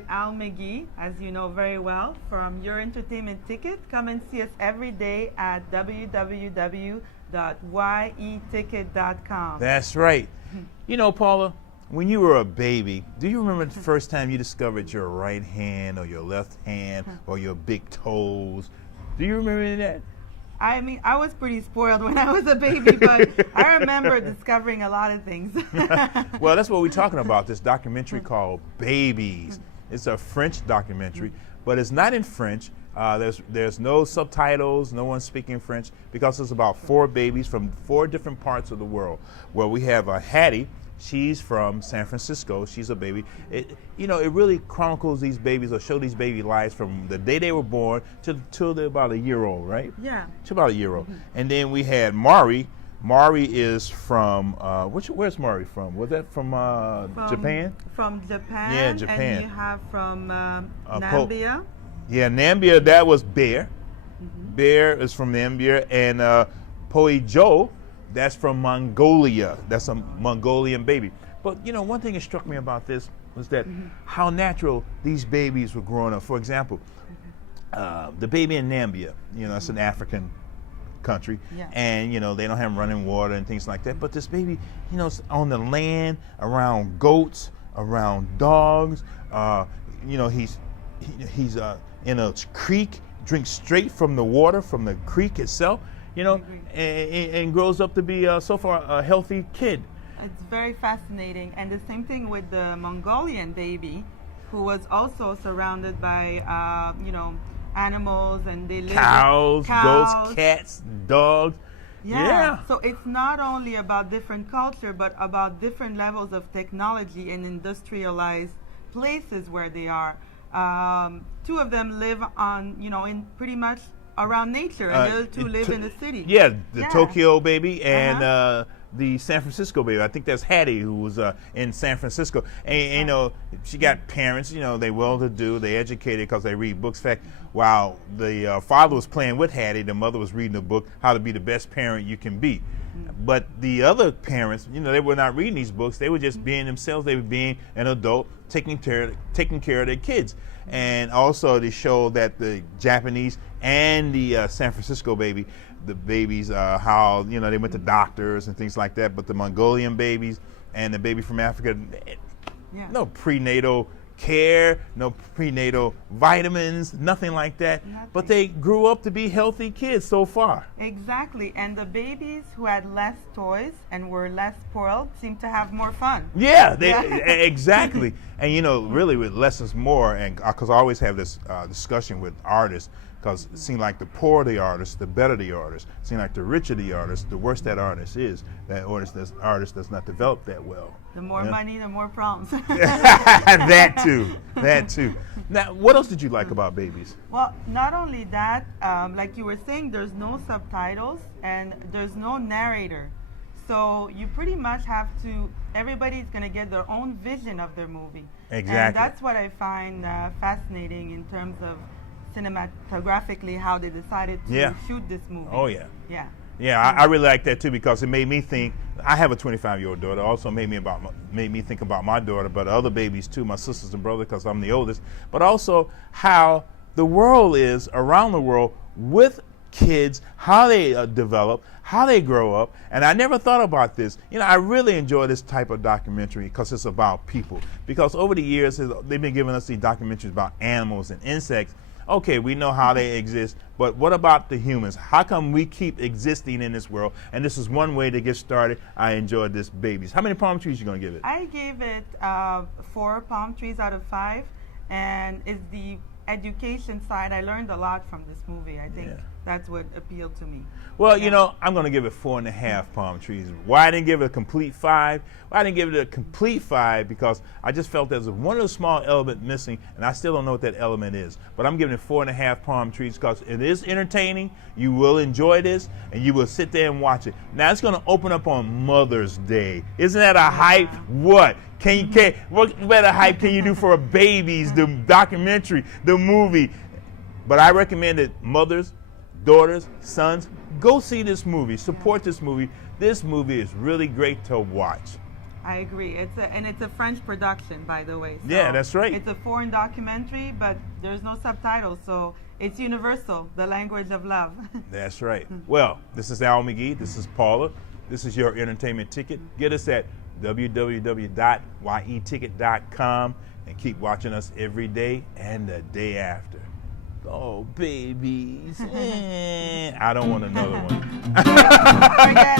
with Al McGee, as you know very well, from Your Entertainment Ticket. Come and see us every day at www.yeticket.com. That's right. You know, Paula, when you were a baby, do you remember the first time you discovered your right hand or your left hand or your big toes? Do you remember any of that? I mean, I was pretty spoiled when I was a baby, but I remember discovering a lot of things. Well, that's what we're talking about, this documentary called Babies. It's a French documentary, but it's not in French. There's no subtitles, no one speaking French, because it's about 4 babies from 4 different parts of the world. Well, we have Hattie. She's from San Francisco. She's a baby. It really chronicles these babies or show these baby lives from the day they were born till they're about a year old, right? Yeah. To about a year old. And then we had Mari. Mari is from, where's Mari from? Was that from Japan? From Japan. Yeah, Japan. And you have from Nambia. Yeah, Nambia, that was Bear. Bear is from Nambia. And Poijo, that's from Mongolia. That's a Mongolian baby. But, one thing that struck me about this was that how natural these babies were growing up. For example, the baby in Nambia, it's an African country, and, they don't have running water and things like that. But this baby, on the land, around goats, around dogs, he's in a creek, drinks straight from the water, from the creek itself. And grows up to be so far a healthy kid. It's very fascinating. And the same thing with the Mongolian baby, who was also surrounded by, animals, and they live cows, goats, cats, dogs. Yeah. So it's not only about different culture, but about different levels of technology and industrialized places where they are. 2 of them live on, in pretty much around nature, and the other 2 live in the city. Yeah, the Tokyo baby and the San Francisco baby. I think that's Hattie, who was in San Francisco. And she got parents, they well-to-do, they educated because they read books. In fact, while the father was playing with Hattie, the mother was reading a book, How to Be the Best Parent You Can Be. But the other parents, they were not reading these books. They were just being themselves. They were being an adult, taking care of their kids. And also they show that the Japanese and the San Francisco baby, the babies, how, they went to doctors and things like that. But the Mongolian babies and the baby from Africa, no prenatal care, no prenatal vitamins, nothing like that. But they grew up to be healthy kids so far. Exactly. And the babies who had less toys and were less spoiled seemed to have more fun. Yeah, exactly. And really with less is more, and because I always have this discussion with artists, because it seems like the poorer the artist, the better the artist. It seems like the richer the artist, the worse that artist is. That artist does not develop that well. The more money, the more problems. That too. Now, what else did you like about Babies? Well, not only that, like you were saying, there's no subtitles and there's no narrator. So you pretty much have to, everybody's going to get their own vision of their movie. Exactly. And that's what I find fascinating in terms of cinematographically how they decided to shoot this movie. Oh, yeah. Yeah. Yeah, I really like that too, because it made me think. I have a 25-year-old daughter. Also made me think about my daughter, but other babies too, my sisters and brothers, because I'm the oldest. But also how the world is around the world with kids, how they develop, how they grow up. And I never thought about this. I really enjoy this type of documentary because it's about people. Because over the years, they've been giving us these documentaries about animals and insects. Okay, we know how they exist, but what about the humans? How come we keep existing in this world? And this is one way to get started. I enjoyed this, Babies. How many palm trees are you going to give it? I gave it 4 palm trees out of 5, and it's the education side. I learned a lot from this movie. I think that's what appealed to me. Well, I'm going to give it 4.5 palm trees. Why I didn't give it a complete 5? Well, I didn't give it a complete 5 because I just felt there's one little small element missing, and I still don't know what that element is. But I'm giving it 4.5 palm trees because it is entertaining. You will enjoy this, and you will sit there and watch it. Now, it's going to open up on Mother's Day. Isn't that a hype? What? What better hype can you do for a Babies, the documentary, the movie? But I recommend it, mothers, daughters, sons, go see this movie. Support this movie. This movie is really great to watch. I agree. It's a French production, by the way. So Yeah, that's right. It's a foreign documentary, but there's no subtitles, so it's universal, the language of love. That's right. Well, this is Al McGee. This is Paula. This is your entertainment ticket. Get us at www.yeticket.com and keep watching us every day and the day after. Oh, babies. I don't want another one. Forget